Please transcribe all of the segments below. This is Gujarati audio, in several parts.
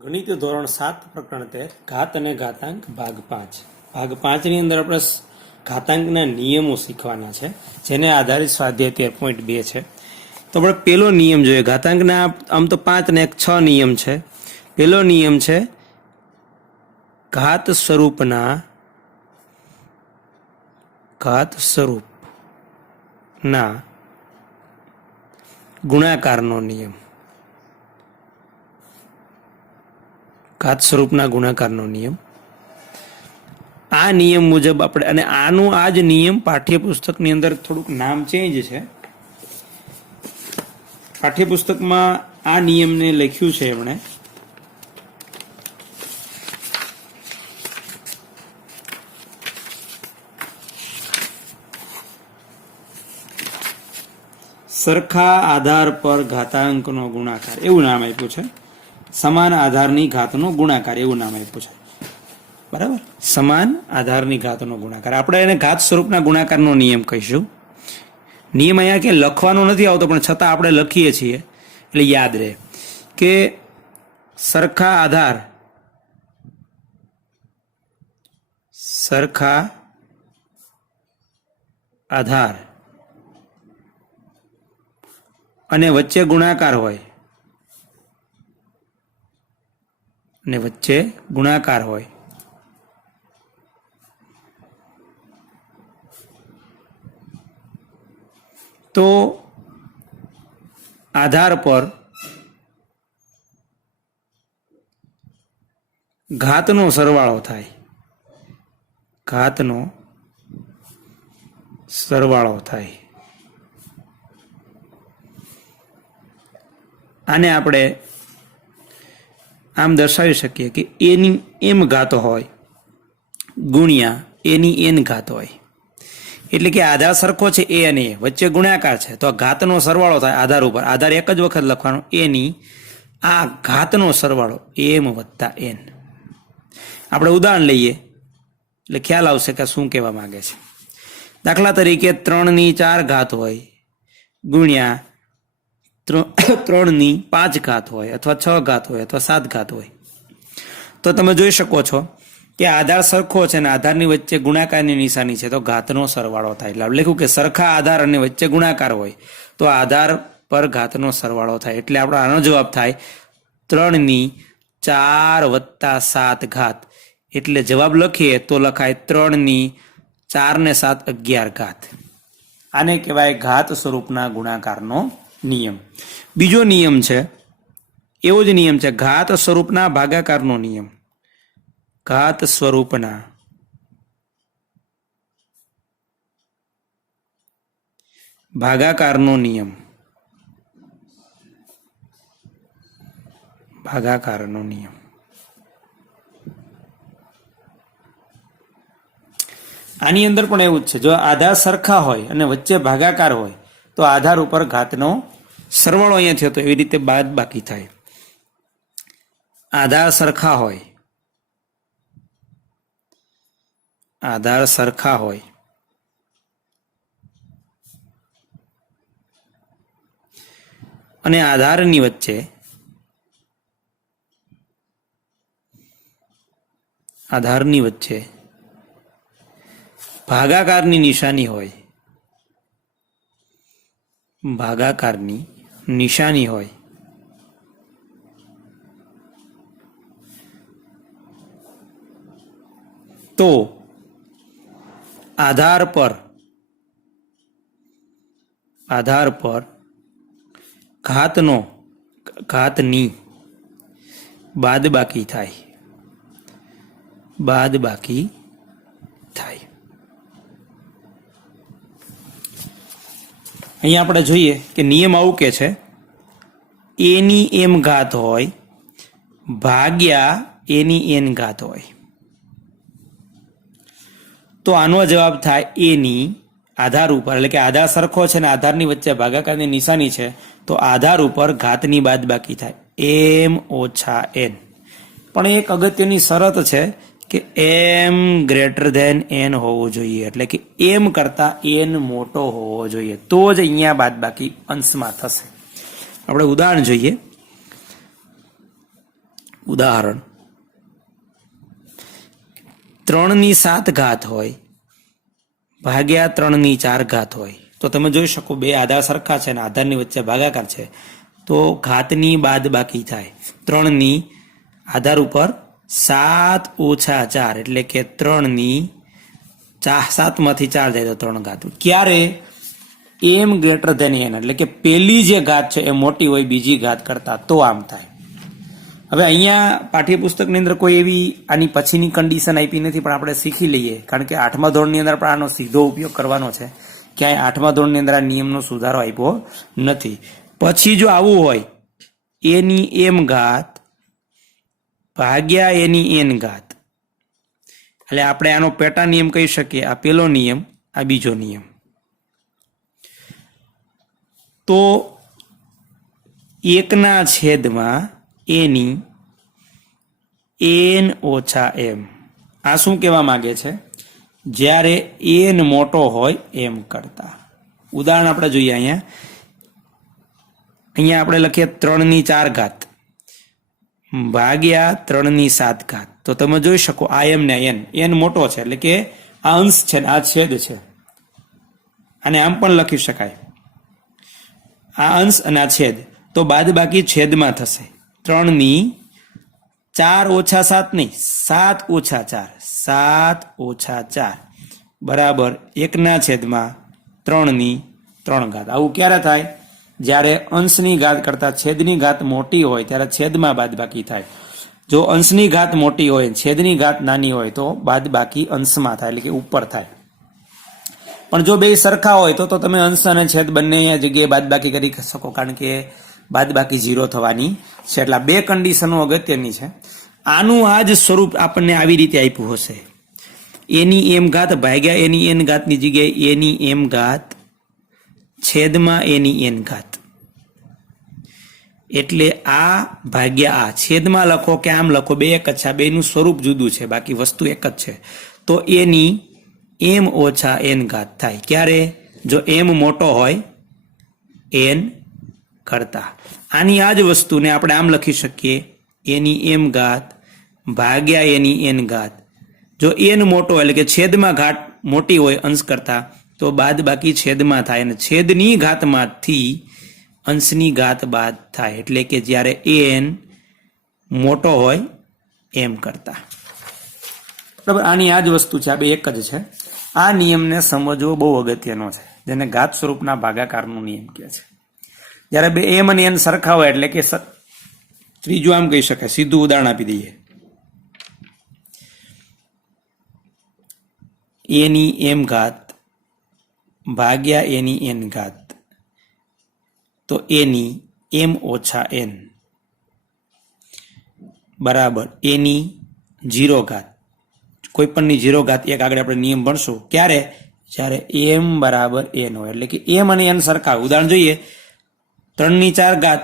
ગણિત ધોરણ 7 પ્રકરણ 13 ઘાત અને ઘાતાંક ભાગ 5 ભાગ 5 ની અંદર આપણે ઘાતાંકના નિયમો શીખવાના છે, જેને આધારિત સ્વાધ્યાય 13.2 છે. તો આપણે પહેલો નિયમ જોઈએ. ઘાતાંકના આમ તો 5 ને 6 નિયમ છે. પહેલો નિયમ છે ઘાત સ્વરૂપના ગુણાકારનો નિયમ. ઘાત સ્વરૂપના ગુણાકારનો નિયમ. આ નિયમ મુજબ આપણે અને આ જ નિયમ પાઠ્યપુસ્તકની અંદર થોડુંક નામ ચેન્જ છે. પાઠ્યપુસ્તકમાં આ નિયમને લખ્યું છે એમણે સરખા આધાર પર ઘાતાંકનો ગુણાકાર એવું નામ આપ્યું છે. સમાન આધારની ઘાતનો ગુણાકાર એવું નામ આપ્યું છે. બરાબર, સમાન આધારની ઘાતનો ગુણાકાર. આપણે એને ઘાત સ્વરૂપના ગુણાકારનો નિયમ કહીશું. નિયમ અહીંયા કે લખવાનો નથી આવતો, પણ છતાં આપણે લખીએ છીએ એટલે યાદ રહે કે સરખા આધાર અને વચ્ચે ગુણાકાર હોય તો આધાર પર ઘાતનો સરવાળો થાય. આને આપણે આમ દર્શાવી શકીએ કે એની એમ ઘાત હોય ગુણ્યા એની એન ઘાત હોય. એટલે કે આધાર સરખો છે એ અને એ, વચ્ચે ગુણાકાર છે, તો ઘાતનો સરવાળો થાય આધાર ઉપર. આધાર એક જ વખત લખવાનો, એની આ ઘાતનો સરવાળો એમ વત્તા એન. આપણે ઉદાહરણ લઈએ એટલે ખ્યાલ આવશે કે શું કહેવા માંગે છે. દાખલા તરીકે 3ની 4 ઘાત હોય ગુણ્યા 3ની 5 ઘાત હોય, અથવા 6 ઘાત હોય, અથવા 7 ઘાત હોય. તો તમે જોઈ શકો છો કે આધાર સરખો છે અને આધારની વચ્ચે ગુણાકારની નિશાની છે, તો ઘાતનો સરવાળો થાય. એટલે લખ્યું કે સરખા આધાર અને વચ્ચે ગુણાકાર હોય તો આધાર પર ઘાતનો સરવાળો થાય. એટલે આપણો આનો જવાબ થાય 3ની 4 વત્તા 7 ઘાત. એટલે જવાબ લખીએ તો લખાય 3ની 4 ને 7 11 ઘાત. આને કહેવાય ઘાત સ્વરૂપના ગુણાકારનો નિયમ. બીજો નિયમ છે, એવો જ નિયમ છે ઘાત સ્વરૂપના ભાગાકારનો નિયમ. ઘાત સ્વરૂપના ભાગાકારનો નિયમ. આની અંદર પણ એવું જ છે. જો આધાર સરખા હોય અને વચ્ચે ભાગાકાર હોય તો આધાર ઉપર ઘાતનો સરવાળો અહીંયા થયો તો એવી રીતે બાદ બાકી થાય. આધાર સરખા હોય અને આધારની વચ્ચે ભાગાકારની નિશાની હોય તો આધાર પર ઘાતની બાદબાકી થાય. અહીંયા આપણે જોઈએ કે નિયમ આવું કે છે એની એમ ઘાત હોય ભાગ્યા એની એન ઘાત હોય. તો આનો જવાબ થાય એની આધાર ઉપર, એટલે કે આધાર સરખો છે ને આધારની વચ્ચે ભાગાકારની નિશાની છે, તો આધાર ઉપર ઘાતની બાદબાકી થાય એમ ઓછા એન. પણ એક અગત્યની શરત છે કે એમ ગ્રેટર ધેન એન હોવો જોઈએ, એટલે કે એમ કરતા એન મોટો હોવો જોઈએ, તો જ અહીંયા બાદબાકી અંશમાં થશે. આપણે ઉદાહરણ જોઈએ. ઉદાહરણ 3/7 ઘાત હોય ભાગ્યા 3/4 ઘાત હોય તો તમે જોઈ શકો બે આધાર સરખા છે અને આધારની વચ્ચે ભાગાકાર છે તો ઘાતની બાદ બાકી થાય 3 આધાર ઉપર 7 ઓછા 4 એટલે કે 7 માંથી 4 જાય તો 3 ઘાત. ક્યારે m ગ્રેટર ધેન n એટલે કે પેલી જે ઘાત છે એ મોટી હોય બીજી ઘાત કરતા તો આમ થાય. હવે અહીંયા પાઠ્યપુસ્તકની અંદર કોઈ એવી આની પછીની કન્ડિશન આપી નથી પણ આપણે શીખી લઈએ કારણ કે 8મા ધોરણની અંદર પણ આનો સીધો ઉપયોગ કરવાનો છે. ક્યાંય 8મા ધોરણની અંદર આ નિયમનો સુધારો આપ્યો નથી. પછી જો આવું હોય એની m ઘાત ભાગ્યા એની n ઘાત એટલે આપણે આનો પેટા નિયમ કહી શકીએ. આ પેલો નિયમ, આ બીજો નિયમ. તો 1/છેદમાં એની n ઓછા m. આ શું કહેવા માંગે છે? જ્યારે n મોટો હોય m કરતા. ઉદાહરણ આપણે જોઈએ અહીંયા આપણે લખીએ 3/4 ઘાત ભાગ્યા 3/7 ઘાત. તો તમે જોઈ શકો આ m ને n મોટો છે એટલે કે આ અંશ છે ને આ છેદ છે. અને આમ પણ લખી શકાય આ અંશ અને આ છેદ. તો બાદ બાકી છેદમાં થશે 3/4 ઓછા 7 નહીં 7 ઓછા 4 7 ઓછા 4 બરાબર 1/3 ઘાત. આવું ક્યારે થાય? જ્યારે અંશની ઘાત કરતા છેદની ઘાત મોટી હોય ત્યારે છેદમાં બાદ બાકી થાય. જો અંશની ઘાત મોટી હોય છેદની ઘાત નાની હોય તો બાદ બાકી અંશમાં થાય એટલે કે ઉપર થાય. પણ જો બે સરખા હોય તો તમે અંશ અને છેદ બંને જગ્યાએ બાદ બાકી કરી શકો કારણ કે બાદ બાકી 0 થવાની છે. એટલે બે કન્ડિશનો અગત્યની છે. આનું આ જ સ્વરૂપ આપણને આવી રીતે આપ્યું હશે એની m ઘાત ભાગ્યા એની n ઘાતની જગ્યાએ એની m ઘાત છેદમાં એની n ઘાત. એટલે આ ભાગ્યા આ છેદમાં લખો કે આમ લખો બે એક જ છે. બેનું સ્વરૂપ જુદું છે બાકી વસ્તુ એક જ છે. તો એની m ઓછા n ઘાત થાય. ક્યારે? જો m મોટો હોય n કરતા. આની આ જ વસ્તુને આપણે આમ લખી શકીએ એની m ઘાત ભાગ્યા એની n ઘાત. જો n મોટો એટલે કે છેદમાં ઘાત મોટી હોય અંશ કરતા તો બાદ બાકી છેદમાં થાય અને છેદની ઘાતમાંથી અંશની ઘાત બાદ થાય એટલે કે જ્યારે n મોટો હોય m કરતા. બરાબર. આની આ જ વસ્તુ છે. આ બે એક જ છે. આ નિયમને સમજવો બહુ અગત્યનો છે જેને ઘાત સ્વરૂપના ભાગાકારનો નિયમ કહે છે. જ્યારે બે m અને n સરખા હોય એટલે કે ત્રીજું આમ કહી શકાય. સીધું ઉદાહરણ આપી દઈએ એની m ઘાત ભાગ્યા એની n ઘાત. તો એની m ઓછા n બરાબર એની 0 ઘાત. કોઈ પણની 0 ઘાત એક આગળ આપણે નિયમ ભણશું. ક્યારે? જ્યારે m બરાબર n હોય એટલે કે m અને n સરખા. ઉદાહરણ જોઈએ 3/4 ઘાત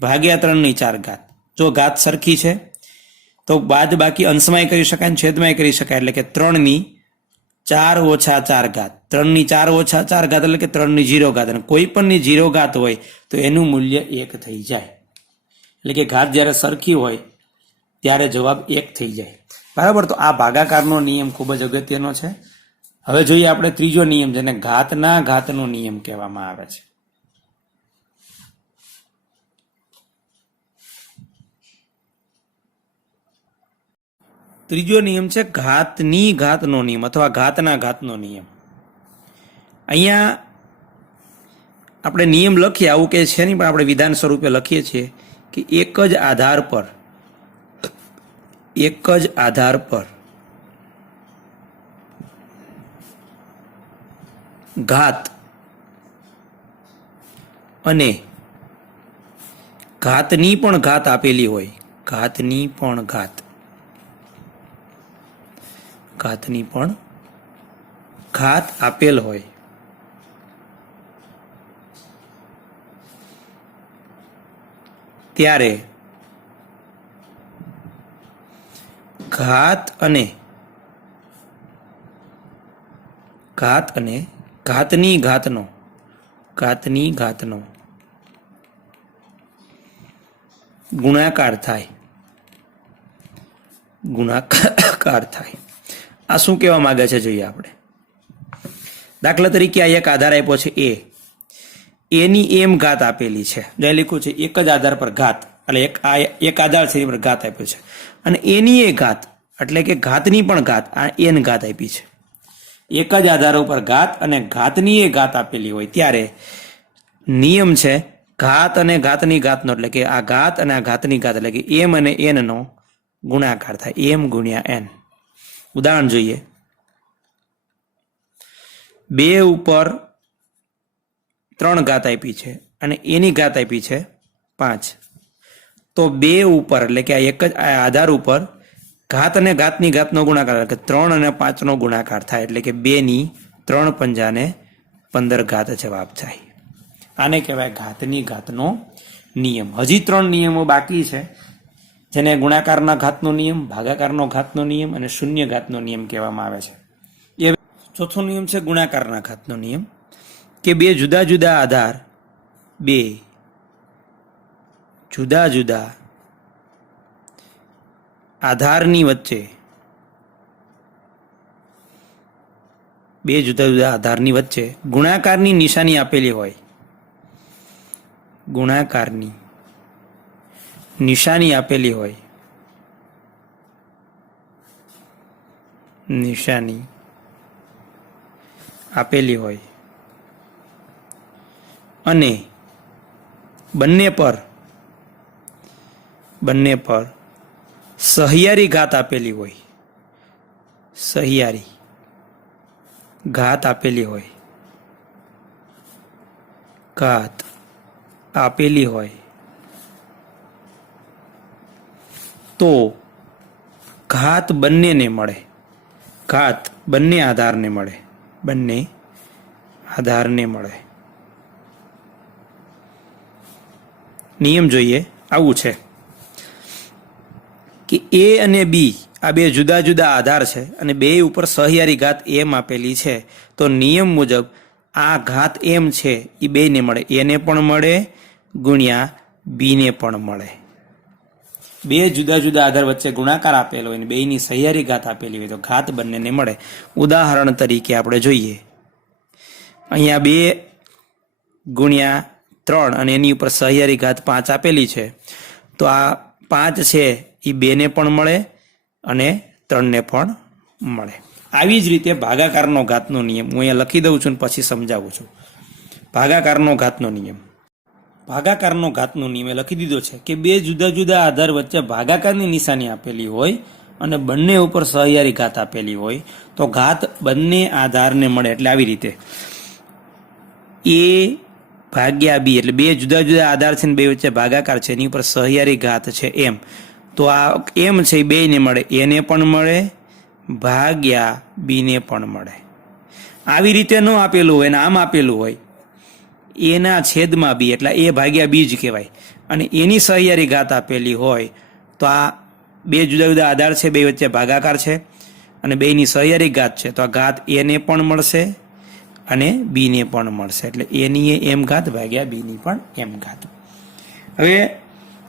ભાગ્યા 3/4 ઘાત. જો ઘાત સરખી છે તો બાદ બાકી અંશમાંય કરી શકાય અને છેદમાંય કરી શકાય એટલે કે 3/4 ઓછા 4 ઘાત. 3/4 ઓછા 4 ઘાત એટલે કે 3/0 ઘાત. અને કોઈ પણની 0 ઘાત હોય તો એનું મૂલ્ય 1 થઈ જાય. એટલે કે ઘાત જ્યારે સરખી હોય ત્યારે જવાબ 1 થઈ જાય. બરાબર. તો આ ભાગાકારનો નિયમ ખૂબ જ અગત્યનો છે. હવે જોઈએ આપણે ત્રીજો નિયમ જેને ઘાતના ઘાતનો નિયમ કહેવામાં આવે છે. ત્રીજો નિયમ છે ઘાતની ઘાતનો નિયમ અથવા ઘાતના ઘાતનો નિયમ. અહીંયા આપણે નિયમ લખીએ આવું કે છે નહીં પણ આપણે વિધાન સ્વરૂપે લખીએ છીએ કે એક જ આધાર પર ઘાત અને ઘાતની પણ ઘાત આપેલી હોય ઘાતની પણ ઘાત આપેલ હોય ત્યારે ઘાત અને ઘાતની ઘાતનો ગુણાકાર થાય ગુણાકાર થાય. આ શું કહેવા માંગે છે જોઈએ આપણે. દાખલા તરીકે આ એક આધાર આપ્યો છે એ, એની એમ ઘાત આપેલી છે, જે લખ્યું છે એક જ આધાર પર ઘાત, એટલે એક આધાર છે એની પર ઘાત આપ્યો છે, અને એની એ ઘાત એટલે કે ઘાતની પણ ઘાત, આ એન ઘાત આપી છે. એક જ આધાર ઉપર ઘાત અને ઘાતની એ ઘાત આપેલી હોય ત્યારે નિયમ છે ઘાત અને ઘાતની ઘાતનો, એટલે કે આ ઘાત અને આ ઘાતની ઘાત એટલે કે એમ અને એન નો ગુણાકાર થાય, એમ ગુણ્યા એન. ઉદાહરણ જોઈએ. 2 ઉપર 3 ઘાત આપી છે અને એની ઘાત આપી છે 5. તો 2 ઉપર એટલે કે આ એક જ આધાર ઉપર ઘાત અને ઘાતની ઘાતનો ગુણાકાર એટલે કે 3 અને 5 નો ગુણાકાર થાય, એટલે કે 2 ની 3 પંજાને 15 ઘાત જવાબ થાય. આને કહેવાય ઘાતની ઘાતનો નિયમ. હજી 3 નિયમો બાકી છે, જેને ગુણાકારના ઘાતનો નિયમ, ભાગાકારનો ઘાતનો નિયમ અને શૂન્ય ઘાતનો નિયમ કહેવામાં આવે છે. એ ચોથો નિયમ છે ગુણાકારના ઘાતનો નિયમ, કે 2 જુદા જુદા આધાર, 2 જુદા જુદા આધારની વચ્ચે, 2 જુદા જુદા આધારની વચ્ચે ગુણાકારની નિશાની આપેલી હોય, ગુણાકારની નિશાની આપેલી હોય, નિશાની આપેલી હોય અને બંને પર સહિયારી ઘાત આપેલી હોય, સહિયારી ઘાત આપેલી હોય, ઘાત આપેલી હોય તો ઘાત બંનેને મળે, ઘાત બંને આધારને મળે, બંને આધારને મળે. નિયમ જોઈએ. આવું છે કે એ અને બી આ 2 જુદા જુદા આધાર છે અને 2 ઉપર સહિયારી ઘાત એમ આપેલી છે, તો નિયમ મુજબ આ ઘાત એમ છે એ 2 ને મળે, એને પણ મળે ગુણ્યા બી ને પણ મળે. 2 જુદા જુદા આધાર વચ્ચે ગુણાકાર આપેલો હોય અને 2 ની સહિયારી ઘાત આપેલી હોય તો ઘાત બંનેને મળે. ઉદાહરણ તરીકે આપણે જોઈએ. અહીંયા 2 ગુણ્યા 3 અને એની ઉપર સહિયારી ઘાત 5 આપેલી છે, તો આ 5 છે એ 2 ને પણ મળે અને 3 ને પણ મળે. આવી જ રીતે ભાગાકારનો ઘાતનો નિયમ હું અહીંયા લખી દઉં છું અને પછી સમજાવું છું. ભાગાકારનો ઘાતનો નિયમ. ભાગાકારનો ઘાતનો નિયમ એ લખી દીધો છે કે 2 જુદા જુદા આધાર વચ્ચે ભાગાકારની નિશાની આપેલી હોય અને બંને ઉપર સહિયારી ઘાત આપેલી હોય તો ઘાત બંને આધારને મળે. એટલે આવી રીતે એ ભાગ્યા બી, એટલે 2 જુદા જુદા આધાર છે ને 2 વચ્ચે ભાગાકાર છે, એની ઉપર સહિયારી ઘાત છે એમ, તો આ એમ છે એ 2 ને મળે, એને પણ મળે ભાગ્યા બી ને પણ મળે. આવી રીતે ન આપેલું હોય ને આમ આપેલું હોય, એના છેદમાં બી એટલે એ ભાગ્યા બી જ કહેવાય, અને એની સહિયારી ઘાત આપેલી હોય તો આ 2 જુદા જુદા આધાર છે, 2 વચ્ચે ભાગાકાર છે અને 2 ની સહિયારી ઘાત છે, તો આ ઘાત એને પણ મળશે અને બી ને પણ મળશે. એટલે એની એમ ઘાત ભાગ્યા બી ની પણ એમ ઘાત. હવે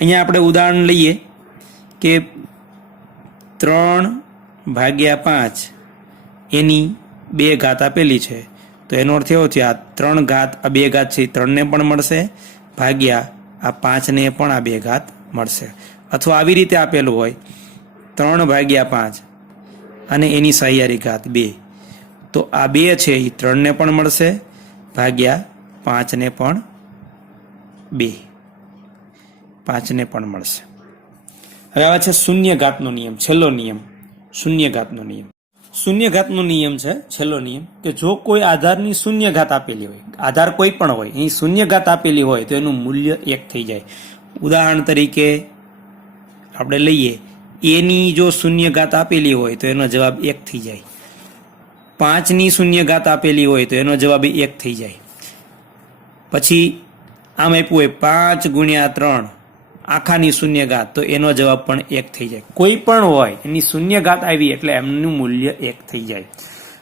અહીંયા આપણે ઉદાહરણ લઈએ કે 3/5 એની 2 ઘાત આપેલી છે, તો એનો અર્થ એવો થયો આ 3 ઘાત, આ 2 ઘાત છે 3 ને પણ મળશે ભાગ્યા આ 5 ને પણ આ 2 ઘાત મળશે. અથવા આવી રીતે આપેલું હોય 3/5 અને એની સહિયારી ઘાત 2, તો આ 2 છે એ 3 ને પણ મળશે ભાગ્યા 5 ને પણ 2, 5 ને પણ મળશે. હવે આવે છે શૂન્ય ઘાતનો નિયમ, છેલ્લો નિયમ, શૂન્ય ઘાતનો નિયમ. શૂન્ય ઘાતનો નિયમ છે છેલ્લો નિયમ, કે જો કોઈ આધારની શૂન્ય ઘાત આપેલી હોય, આધાર કોઈ પણ હોય, એની શૂન્ય ઘાત આપેલી હોય તો એનું મૂલ્ય 1 થઈ જાય. ઉદાહરણ તરીકે આપણે લઈએ, એની જો શૂન્ય ઘાત આપેલી હોય તો એનો જવાબ 1 થઈ જાય. 5 ની શૂન્ય ઘાત આપેલી હોય તો એનો જવાબ 1 થઈ જાય. પછી આમ આપ્યું હોય 5 ગુણ્યા 3 આખાની શૂન્ય ઘાત, તો એનો જવાબ પણ 1 થઈ જાય. કોઈ પણ હોય એની શૂન્ય ઘાત આવી એટલે એમનું મૂલ્ય 1 થઈ જાય.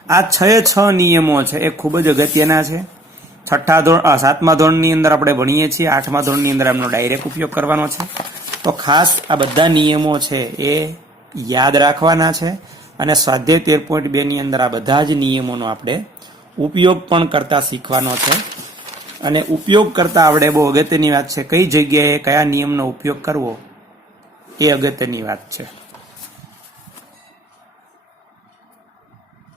આ 6 નિયમો છે એ ખૂબ જ અગત્યના છે. 7મા ધોરણની અંદર આપણે ભણીએ છીએ, 8મા ધોરણની અંદર એમનો ડાયરેક્ટ ઉપયોગ કરવાનો છે. તો ખાસ આ બધા નિયમો છે એ યાદ રાખવાના છે અને સ્વાધ્યાય 13.2 ની અંદર આ બધા જ નિયમોનો આપણે ઉપયોગ પણ કરતા શીખવાનો છે. અને ઉપયોગ કરતા આપણે બહુ અગત્યની વાત છે, કઈ જગ્યાએ કયા નિયમનો ઉપયોગ કરવો એ અગત્યની વાત છે.